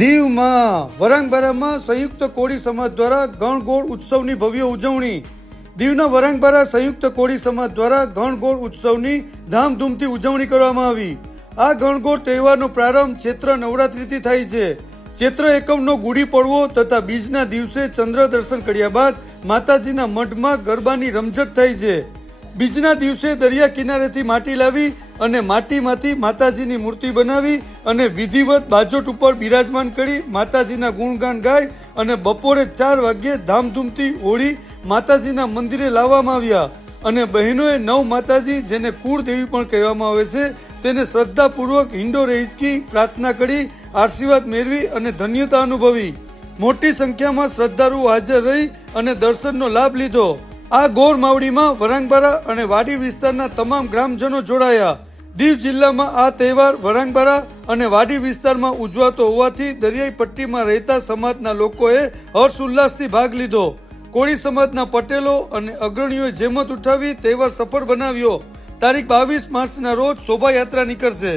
દીવમાં વરાંગબારામાં સંયુક્ત કોળી સમાજ દ્વારા ગણગોળ ઉત્સવની ભવ્ય ઉજવણી. દીવના વરાંગબારા સંયુક્ત કોળી સમાજ દ્વારા ગણગોળ ઉત્સવની ધામધૂમથી ઉજવણી કરવામાં આવી. આ ગણગોળ તહેવારનો પ્રારંભ ચૈત્ર નવરાત્રિથી થાય છે. ચૈત્ર એકમનો ગુડી પડવો તથા બીજના દિવસે ચંદ્ર દર્શન કર્યા બાદ માતાજીના મઢમાં ગરબાની રમઝટ થાય છે. બીજના દિવસે દરિયા કિનારેથી માટી લાવી અને માટીમાંથી માતાજીની મૂર્તિ બનાવી અને વિધિવત બાજોટ ઉપર બિરાજમાન કરી માતાજીના ગુણગાન ગાય અને બપોરે 4 વાગ્યે ધામધૂમથી હોળી માતાજીના મંદિરે લાવવામાં આવ્યા અને બહેનોએ 9 માતાજી જેને કુળદેવી પણ કહેવામાં આવે છે તેને શ્રદ્ધાપૂર્વક હિંડોરે હિંચકી પ્રાર્થના કરી આશીર્વાદ મેળવી અને ધન્યતા અનુભવી. મોટી સંખ્યામાં શ્રદ્ધાળુઓ હાજર રહી અને દર્શનનો લાભ લીધો. આ ગોળ માવડીમાં વરાંગબારા અને વાડી વિસ્તારના તમામ ગ્રામજનો જોડાયા. દીવ જિલ્લામાં આ તહેવાર વરાંગબારા અને વાડી વિસ્તારમાં ઉજવાતો હોવાથી દરિયાઈ પટ્ટીમાં રહેતા સમાજના લોકોએ હર્ષ ઉલ્લાસથી ભાગ લીધો. કોળી સમાજના પટેલો અને અગ્રણીઓએ જેમત ઉઠાવી તહેવાર સફળ બનાવ્યો. તારીખ 22 માર્ચના રોજ શોભાયાત્રા નીકળશે.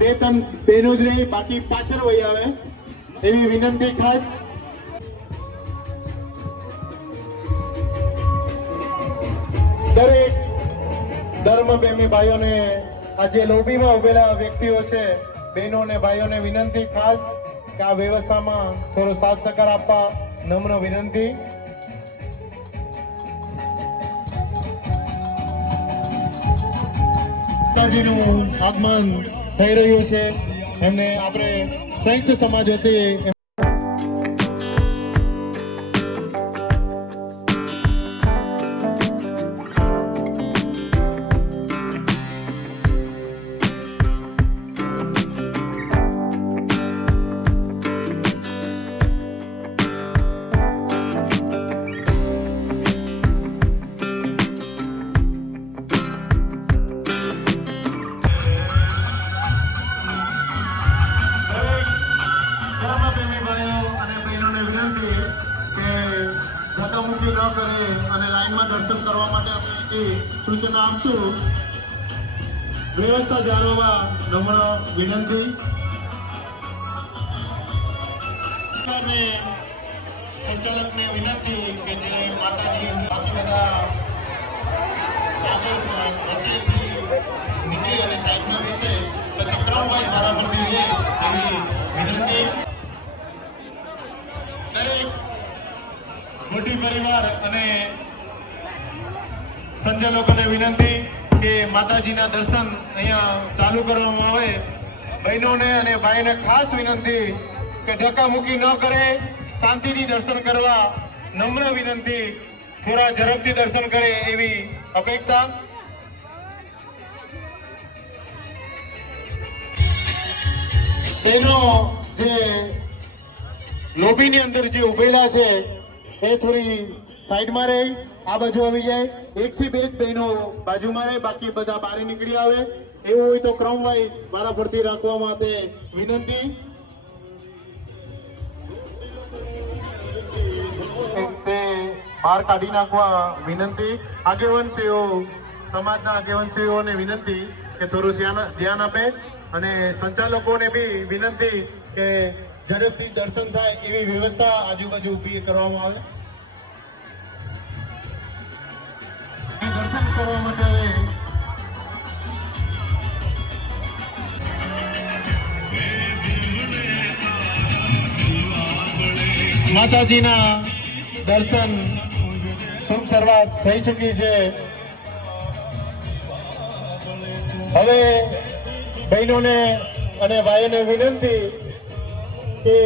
બે ત્રણ બહેનો જ રહી, બાકી પાછળ વહી આવે એવી વિનંતી ખાસ. દરેક ધર્મપ્રેમી ભાઈઓને, આજે લોબીમાં ઉભેલા વ્યક્તિઓ છે, બહેનો અને ભાઈઓને વિનંતી ખાસ કે આ વ્યવસ્થામાં થોડો સાથ સહકાર આપવા નમ્ર વિનંતી. માતાજીનું આગમન થઈ રહ્યું છે, એમને આપણે સંયુક્ત સમાજ વતી ધક્કામુક્કી ન કરે અને લાઈનમાં દર્શન કરવા માટે આપણે સૂચના આપશું. વ્યવસ્થા જાળવવા નમ્ર વિનંતી. સંચાલકને વિનંતી કે જે માતાજી બાકી બધા નીકળી અને સાઈડમાં બેસે પછી ક્રમવાઇઝ બરાબરથી લે એવી વિનંતી. દરેક મોટી પરિવાર અને સંચાલકોને વિનંતી કે માતાજીના દર્શન અહીંયા ચાલુ કરવામાં આવે. બહેનોને અને ભાઈને ખાસ વિનંતી કે ધક્કામુક્કી ન કરે, શાંતિથી દર્શન કરવા નમ્ર વિનંતી. થોડા ઝડપથી દર્શન કરે એવી અપેક્ષા. બહેનો જે લોબીની અંદર જે ઉભેલા છે એ થોડી સાઈડમાં રહી, આ બાજુ આવી જાય. એકથી બે જ બહેનો બાજુમાં રહે, બાકી બધા બહાર નીકળી આવે. એવું હોય તો ક્રમવાઇઝ વારાફરતી રાખવા માટે વિનંતી. તે બહાર કાઢી નાખવા વિનંતી. આગેવાનશ્રીઓ, સમાજના આગેવાનશ્રીઓને વિનંતી કે થોડું ધ્યાન આપે અને સંચાલકોને બી વિનંતી કે ઝડપથી દર્શન થાય એવી વ્યવસ્થા આજુબાજુ ઊભી કરવામાં આવે. દર્શન કરવા માટે માતાજીના દર્શન શુભ શરૂઆત થઈ ચૂકી છે. હવે બહેનોને અને ભાઈઓને વિનંતી કે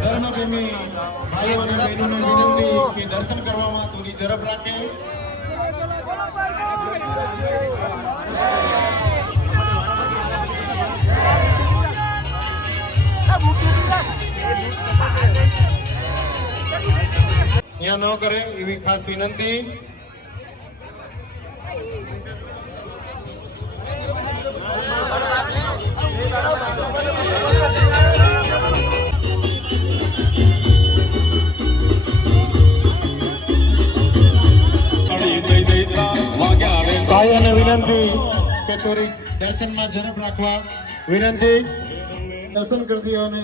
ધર્મપ્રેમી ભાઈઓ અને બહેનોને વિનંતી કે દર્શન કરવામાં થોડી ઝડપ રાખે. અહીંયા ન કરે એવી ખાસ વિનંતી. ભાઈઓને વિનંતી કે થોડી દર્શનમાં ઝડપ રાખવા વિનંતી. દર્શન કરતી અને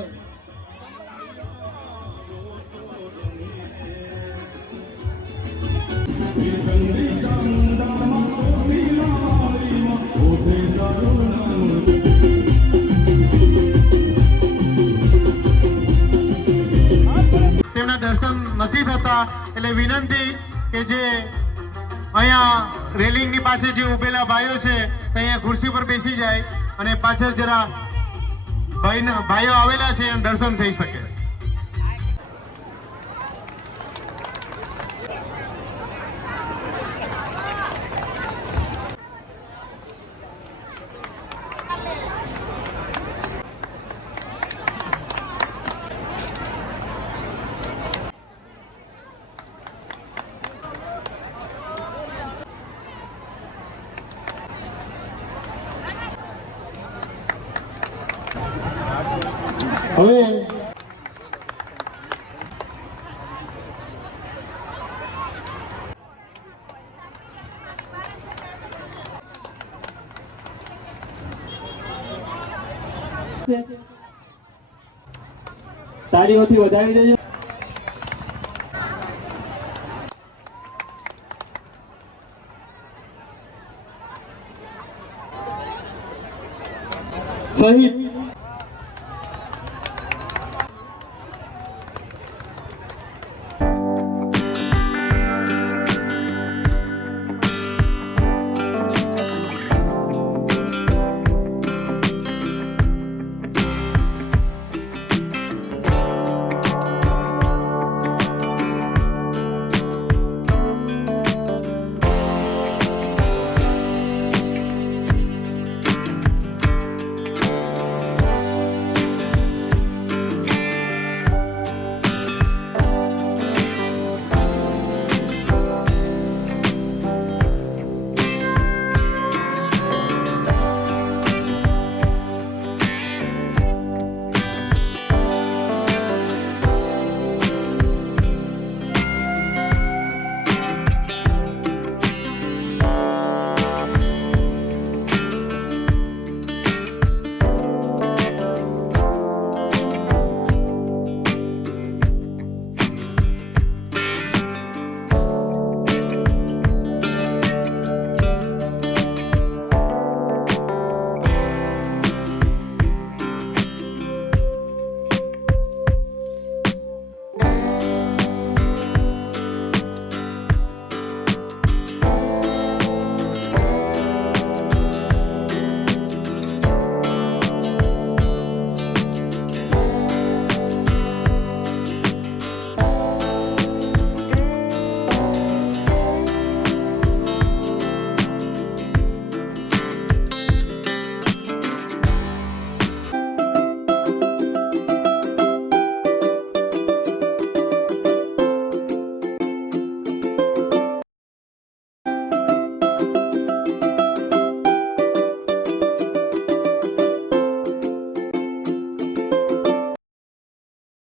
તેમના દર્શન નથી થતા એટલે વિનંતી કે જે અહીંયા રેલિંગની પાસે જે ઉભેલા ભાઈઓ છે તે અહીંયા ખુરશી પર બેસી જાય અને પાછળ જરા ભાઈઓ આવેલા છે એમ દર્શન થઈ શકે. હવે તાળીઓથી વધાવી દેજો. શહીદ